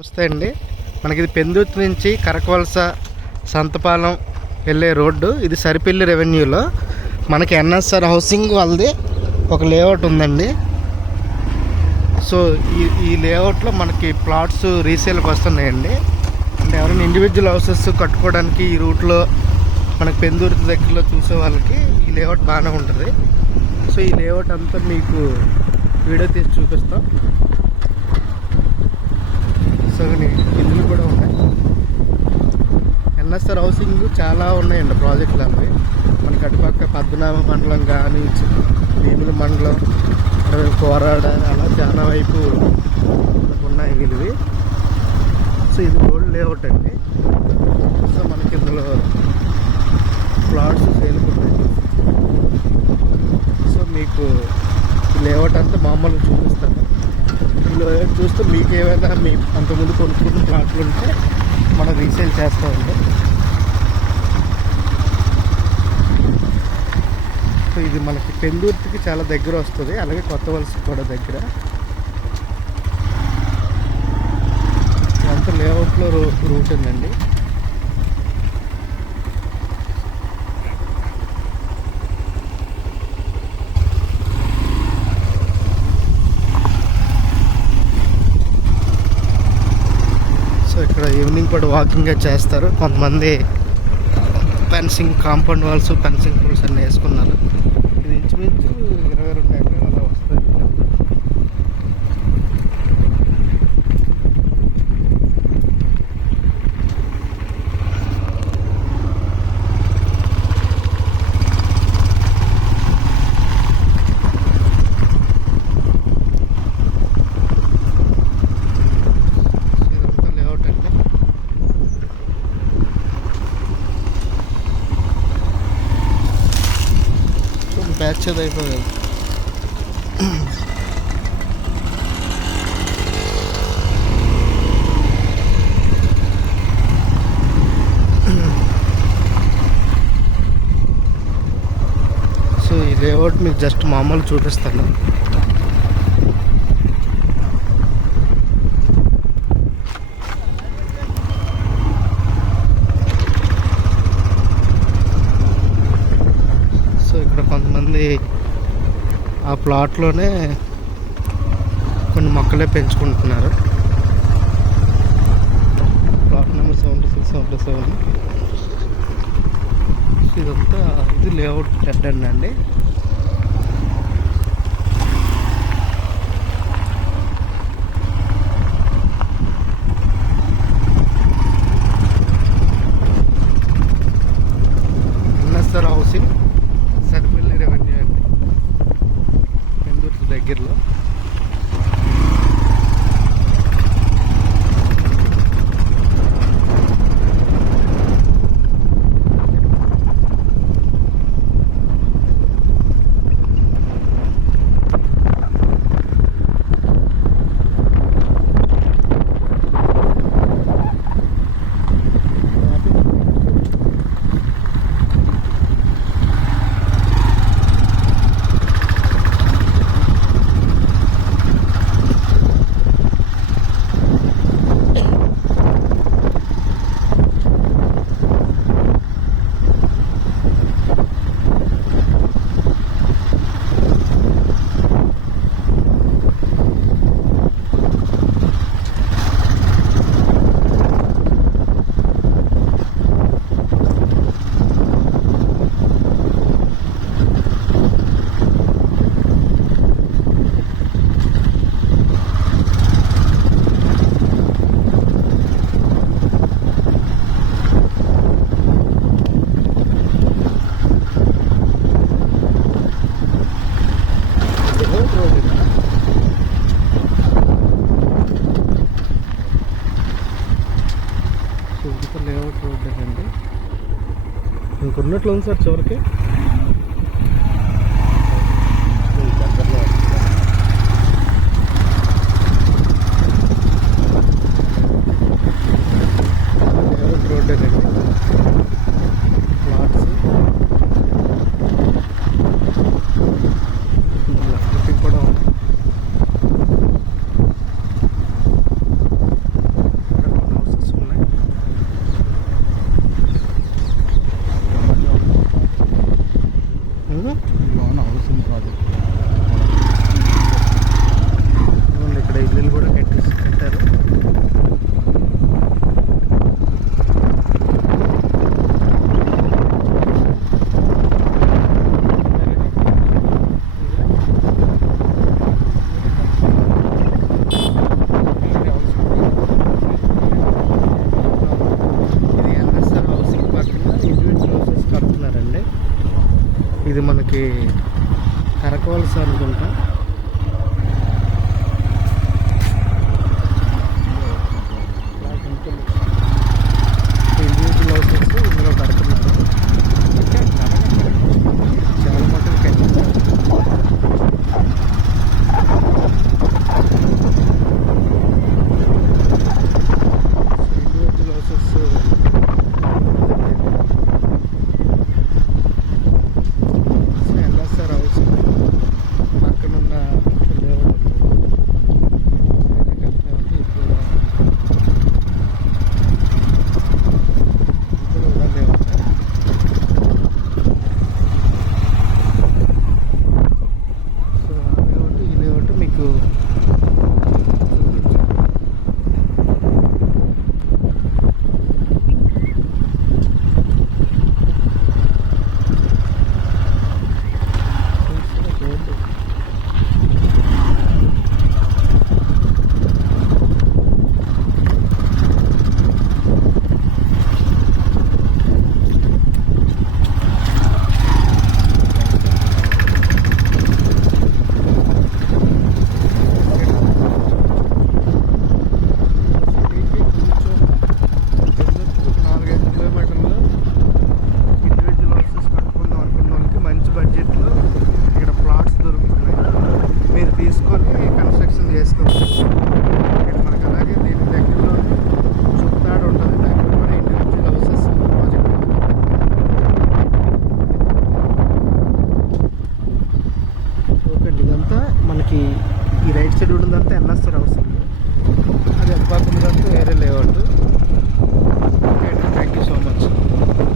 నమస్తే అండి. మనకి ఇది పెందుర్తి నుంచి కరకవలస సంతపాలెం వెళ్ళే రోడ్డు. ఇది సరిపల్లి రెవెన్యూలో మనకి ఎన్ఎస్ఆర్ హౌసింగ్ వాళ్ళది ఒక లేఅవుట్ ఉందండి. సో ఈ లేఅవుట్లో మనకి ప్లాట్స్ రీసేల్కి వస్తున్నాయండి. అంటే ఎవరైనా ఇండివిజువల్ హౌసెస్ కట్టుకోవడానికి ఈ రూట్లో మనకి పెందుర్తి దగ్గరలో చూసే వాళ్ళకి ఈ లేఅవుట్ బాగానే ఉంటుంది. సో ఈ లేఅవుట్ అంతా మీకు వీడియో తీసి చూపిస్తాం. సో ఇల్లు కూడా ఉన్నాయి. ఎన్ఎస్ఆర్ హౌసింగ్ చాలా ఉన్నాయండి ప్రాజెక్టులు అవి. మనకి అటుపక్క పద్మనాభ మండలం కానీ, భీముల మండలం, కోరాడ, అలా చాలా వైపు ఉన్నాయి ఇవి. సో ఇది రోడ్ లేఅవుట్ అండి. సో మనకి ఇందులో ప్లాట్స్ సేల్కున్నాయి. సో మీకు ఈ లేఅవుట్ అంతా మామూలుగా చూపిస్తాను. లేఅవుట్ చూస్తే మీకు ఏమైనా మీ అంతకుముందు కొనుక్కున్న ప్లాట్లు ఉంటే మనం రీసేల్ చేస్తామండి. సో ఇది మనకి పెందుర్తికి చాలా దగ్గర వస్తుంది, అలాగే కొత్త వలసకి కూడా దగ్గర. ఇదంతా లేఅవుట్లో రూట్ ఉందండి. సో ఇక్కడ ఈవినింగ్ కూడా వాకింగ్ చేస్తారు కొంతమంది. Fencing, compound walls, fencing poles అన్నీ వేసుకున్నారు. ఇది ఇంచుమించు 22 ఎకరాలు అలా వస్తుంది. ఇదంతా లేఅవుట్ అండి. బ్యాచ్ అది అయిపోయింది. సో ఈ లేఅవుట్ మీకు జస్ట్ మామూలు చూపిస్తాను. ఇక్కడ కొంతమంది ఆ ప్లాట్లోనే కొన్ని మొక్కలే పెంచుకుంటున్నారు. Plot number 76, 77. ఇదంతా ఇది లేఅవుట్ డెడ్ ఎండ్ అండి. ఎన్ఎస్ఆర్ హౌసింగ్ సరిపల్లి రెవెన్యూ అండి, పెందుర్తి దగ్గరలో. లేఅవుట్ రోడ్ అండి. ఇంకొన్నట్లు ఉంది సార్ చివరికి. లేఅవుట్ రోడ్ అండి. ప్లాట్స్ లెఫ్ట్కి కూడా ఉంది. మనకి ఈ రైట్ సైడ్ ఉన్నదంతా ఎన్ఎస్ఆర్ హౌసింగ్, అది అటుపక్క ఉన్నదంతా వేరే లేఅవుట్. ఓకే అండి, థ్యాంక్ యూ సో మచ్.